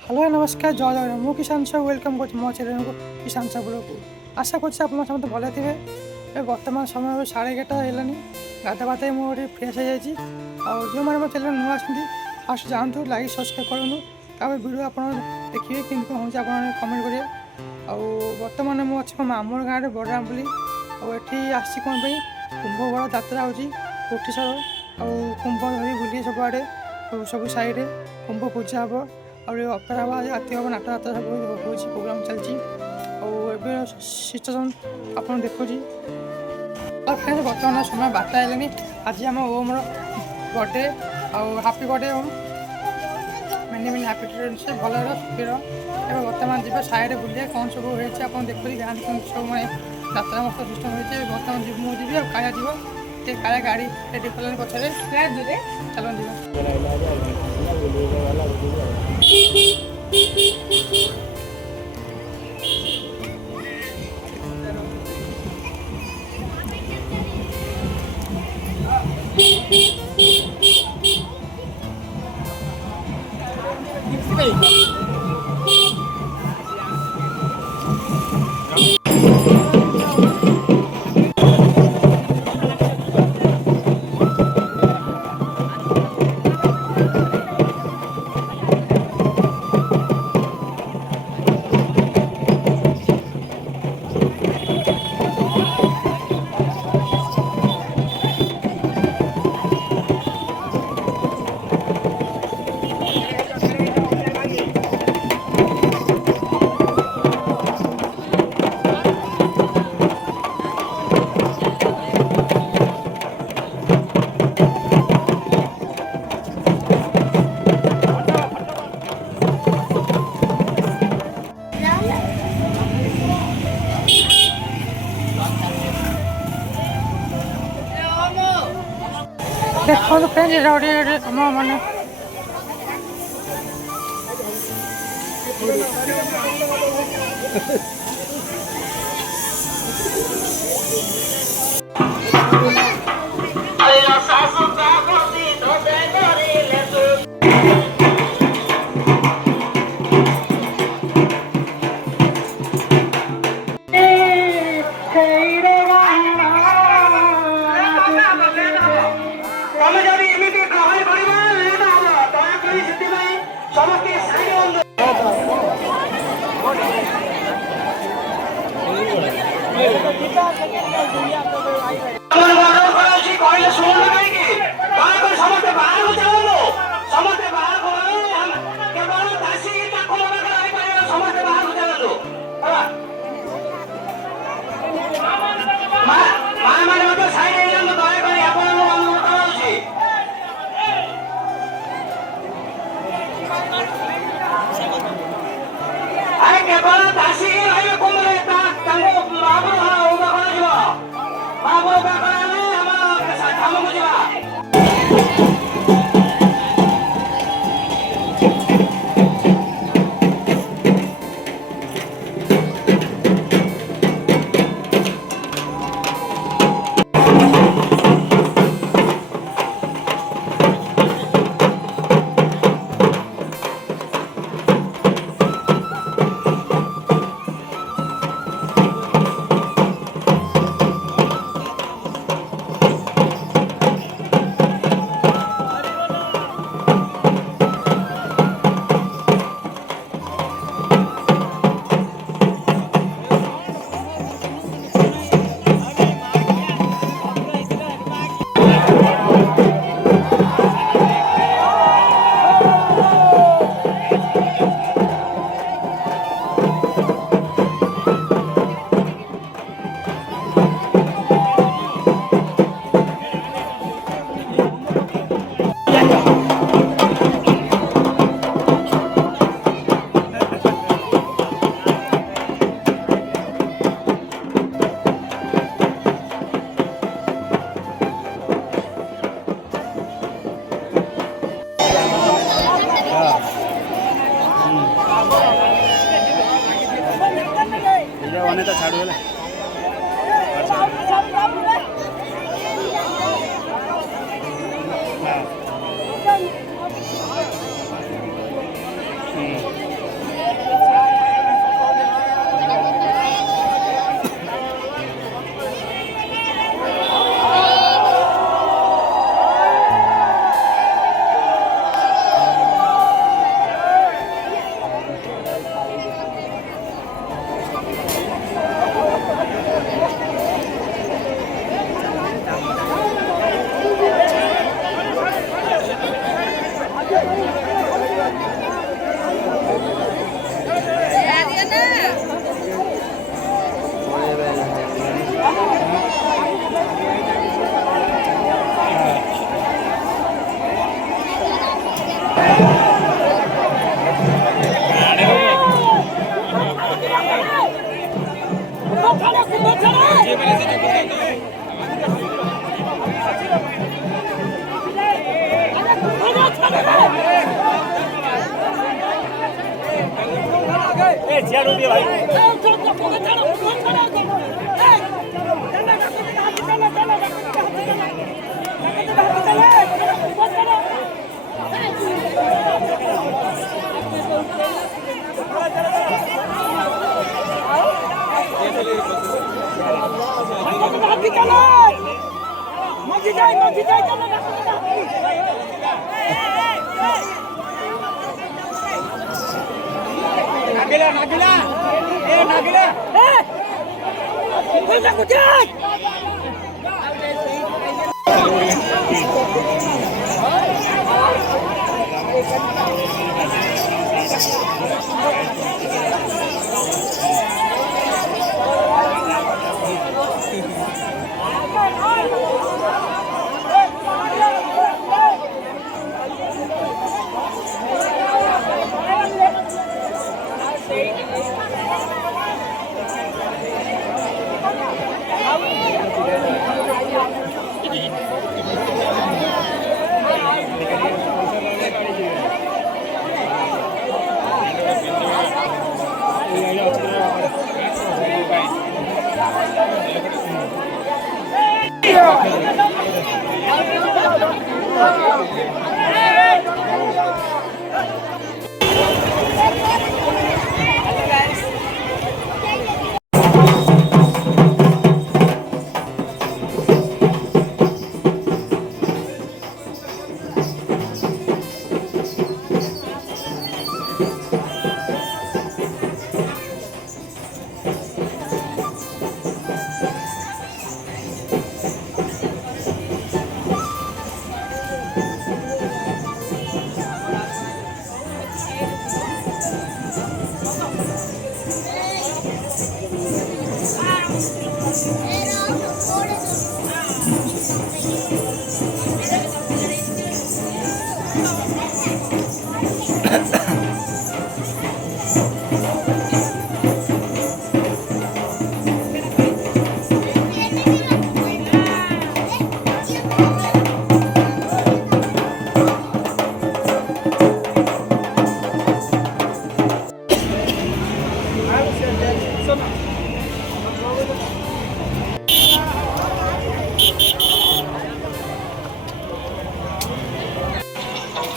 হ্যালো নমস্কার জয় জগন্নাଥ ମୁଁ କିଶାନ ସାହୁ ୱେଲକମ୍ କରୁଛି ମୋ ଚ୍ୟାନେଲକୁ କିଶାନ ସାହୁ ବ୍ଲଗ୍କୁ। ଆଶା କରୁଛି ଆପଣ ସମସ୍ତେ ଭଲ ଥିବେ। ଏବେ ବର୍ତ୍ତମାନ ସମୟ 11:30 ହେଲାଣି। ଗାଧୁଆ ମୁଁ ଗୋଟେ ଫ୍ରେଶ୍ ହେଇଯାଇଛି। ଆଉ ଯେଉଁମାନେ ମୋ ଚ୍ୟାନେଲ ନୂଆ ଅଛନ୍ତି ଫାଷ୍ଟ ଯାଆନ୍ତୁ, ଲାଇକ୍ ସବସ୍କ୍ରାଇବ୍ କରନ୍ତୁ। ତାପରେ ଭିଡ଼ିଓ ଆପଣ ଦେଖିବେ କେମିତି କ'ଣ ହେଉଛି ଆପଣ କମେଣ୍ଟ କରିବେ। ଆଉ ବର୍ତ୍ତମାନ ମୁଁ ଅଛି ମୋ ମାମୁଁ ଗାଁରେ ବଡ଼ରାମ ବୋଲି। ଆଉ ଏଠି ଆସିଛି କ'ଣ ପାଇଁ, କୁମ୍ଭ ବଡ଼ ଯାତ୍ରା ହେଉଛି କୋଠିଶ୍ୱର। ଆଉ କୁମ୍ଭ ଧରି ବୁଲି ସବୁଆଡ଼େ ସବୁ ସାଇଡ଼୍ରେ କୁମ୍ଭ ପୂଜା ହେବ। ଆଉ ଅପେରା ହେବା, ରାତି ହେବ, ନାଟ ଯାତ୍ରା ସବୁ ହେଉଛି, ପ୍ରୋଗ୍ରାମ୍ ଚାଲିଛି। ଆଉ ଏବେ ସିଚୁଏସନ୍ ଆପଣ ଦେଖୁଛି। ଫ୍ରେଣ୍ଡ ବର୍ତ୍ତମାନ ସମୟ 12ଟା ହେଲାଣି। ଆଜି ଆମ ଓମ୍ର ବର୍ଥଡ଼େ। ଆଉ happy birthday Om, many many happy returns, ଭଲର ସୁଖୀର। ଏବେ ବର୍ତ୍ତମାନ ଯିବା ସାଇଡ଼୍ରେ ବୁଲିବା କ'ଣ ସବୁ ହେଇଛି ଆପଣ ଦେଖୁଛି। ଗାଁରେ କେମିତି ସବୁ ମାନେ ଯାତ୍ରା ମସ୍ତ ସିଷ୍ଟମ୍ ହେଇଛି। ବର୍ତ୍ତମାନ ମୁଁ ଯିବି ଆଉ କାଳିଆ ଯିବ, ଟିକେ କାଳିଆ ଗାଡ଼ି ରେଡ଼ି କଲାଣି ପଛରେ, ଚାଲନ୍ତୁ ଯିବା। ଦେଖନ୍ତୁ ଫ୍ରେଣ୍ଡ, ଏଇଟା ଗୋଟେ ଆମ ମାନେ ନେତା ଛାଡ଼ୁ ହେଲା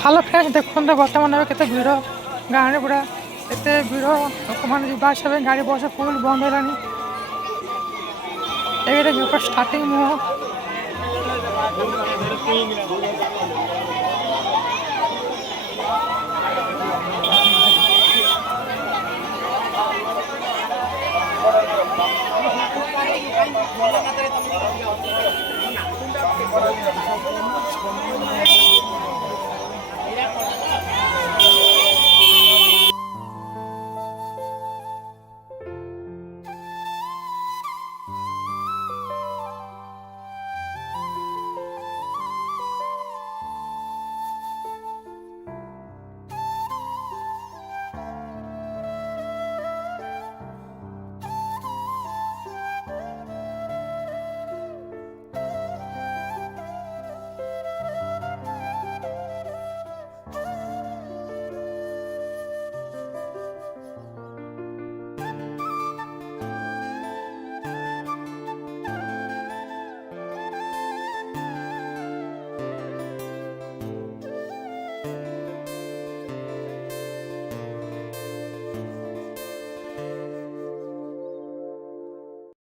हेलो फ्रेंड्स देखते बर्तमान ए के भिड़ गाँव में पूरा एत भिड़ लोक मैंने जावास गाड़ी बस फुल बंद है स्टार्टिंग मुह Thank you.